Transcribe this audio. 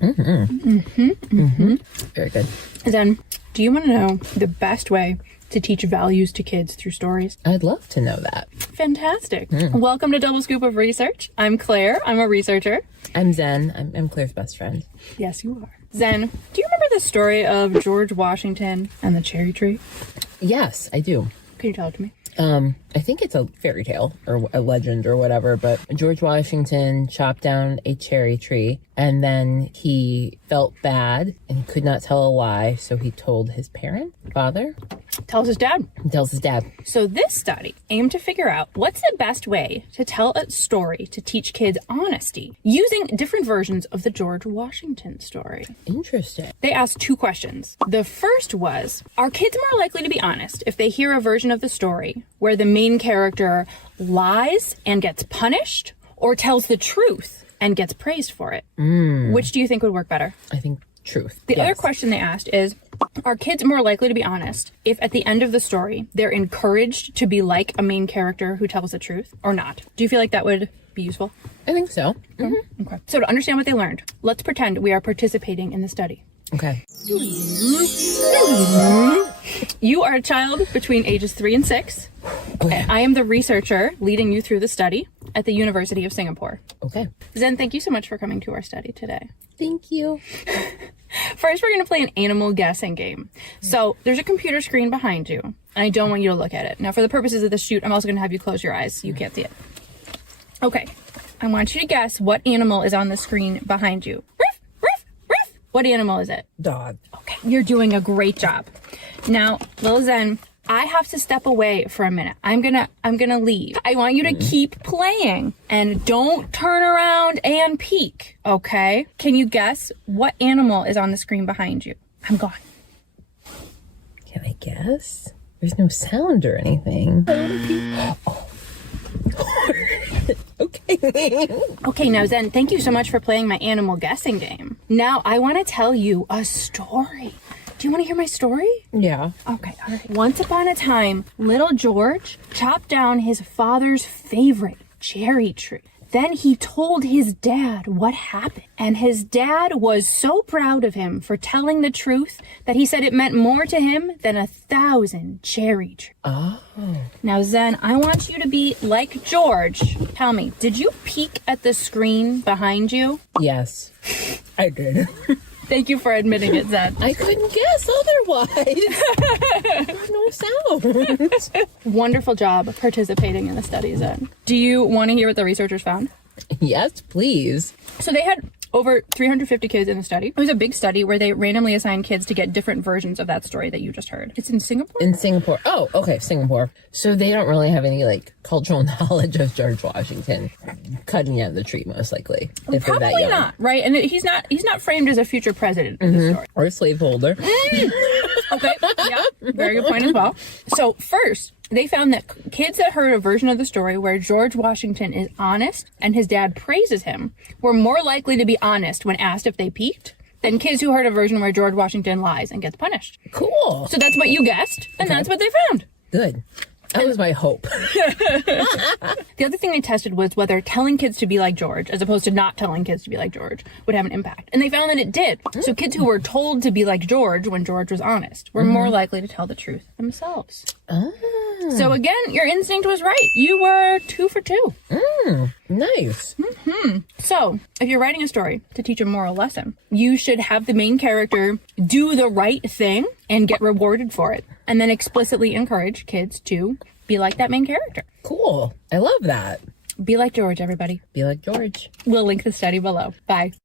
Very good. Then, do you want to know the best way to teach values to kids through stories? I'd love to know that. Fantastic. Welcome to Double Scoop of Research. I'm Claire. I'm a researcher. I'm Zen. I'm Claire's best friend. Yes, you are. Zen, do you remember the story of George Washington and the cherry tree? Yes, I do. Can you tell it to me? I think it's a fairy tale or a legend or whatever, but George Washington chopped down a cherry tree and then he felt bad and he could not tell a lie. So he told his father. Tells his dad. He tells his dad. So this study aimed to figure out what's the best way to tell a story to teach kids honesty using different versions of the George Washington story. Interesting. They asked 2 questions. The first was, are kids more likely to be honest if they hear a version of the story where the main character lies and gets punished or tells the truth and gets praised for it? Which do you think would work better? I think truth. The other question they asked is, are kids more likely to be honest if at the end of the story they're encouraged to be like a main character who tells the truth or not? Do you feel like that would be useful? I think so. Okay. So to understand what they learned, let's pretend we are participating in the study. Okay. You are a child between ages 3 and 6. Okay. I am the researcher leading you through the study at the University of Singapore. Okay. Zen, thank you so much for coming to our study today. Thank you. First, we're going to play an animal guessing game. So there's a computer screen behind you, and I don't want you to look at it. Now, for the purposes of this shoot, I'm also going to have you close your eyes so you can't see it. Okay. I want you to guess what animal is on the screen behind you. Ruff, ruff, ruff. What animal is it? Dog. Okay. You're doing a great job. Now, Lil Zen, I have to step away for a minute. I'm gonna leave. I want you to keep playing and don't turn around and peek, okay? Can you guess what animal is on the screen behind you? I'm gone. Can I guess? There's no sound or anything. Okay. Okay, now Zen, thank you so much for playing my animal guessing game. Now I want to tell you a story. Do you want to hear my story? Yeah. Okay, all right. Once upon a time, little George chopped down his father's favorite cherry tree. Then he told his dad what happened. And his dad was so proud of him for telling the truth that he said it meant more to him than 1,000 cherry trees. Oh. Now, Zen, I want you to be like George. Tell me, did you peek at the screen behind you? Yes, I did. Thank you for admitting it, Zen. I couldn't guess otherwise. No sound. Wonderful job participating in the study, Zen. Do you want to hear what the researchers found? Yes, please. So they had over 350 kids in the study. It was a big study where they randomly assigned kids to get different versions of that story that you just heard. It's in Singapore? In Singapore. Oh, okay, Singapore. So they don't really have any, cultural knowledge of George Washington cutting down the tree, most likely. If they're that Probably young. not, right? And he's not framed as a future president in the story. Or a slaveholder. Okay, yeah, very good point as well. So first, they found that kids that heard a version of the story where George Washington is honest and his dad praises him were more likely to be honest when asked if they peeked than kids who heard a version where George Washington lies and gets punished. Cool. So that's what you guessed, and that's what they found. Good. That was my hope. The other thing they tested was whether telling kids to be like George, as opposed to not telling kids to be like George, would have an impact. And they found that it did. So kids who were told to be like George when George was honest were more likely to tell the truth themselves. Oh. So again, your instinct was right. You were 2 for 2. Nice. So if you're writing a story to teach a moral lesson, you should have the main character do the right thing and get rewarded for it. And then explicitly encourage kids to be like that main character. Cool. I love that. Be like George, everybody. Be like George. We'll link the study below. Bye.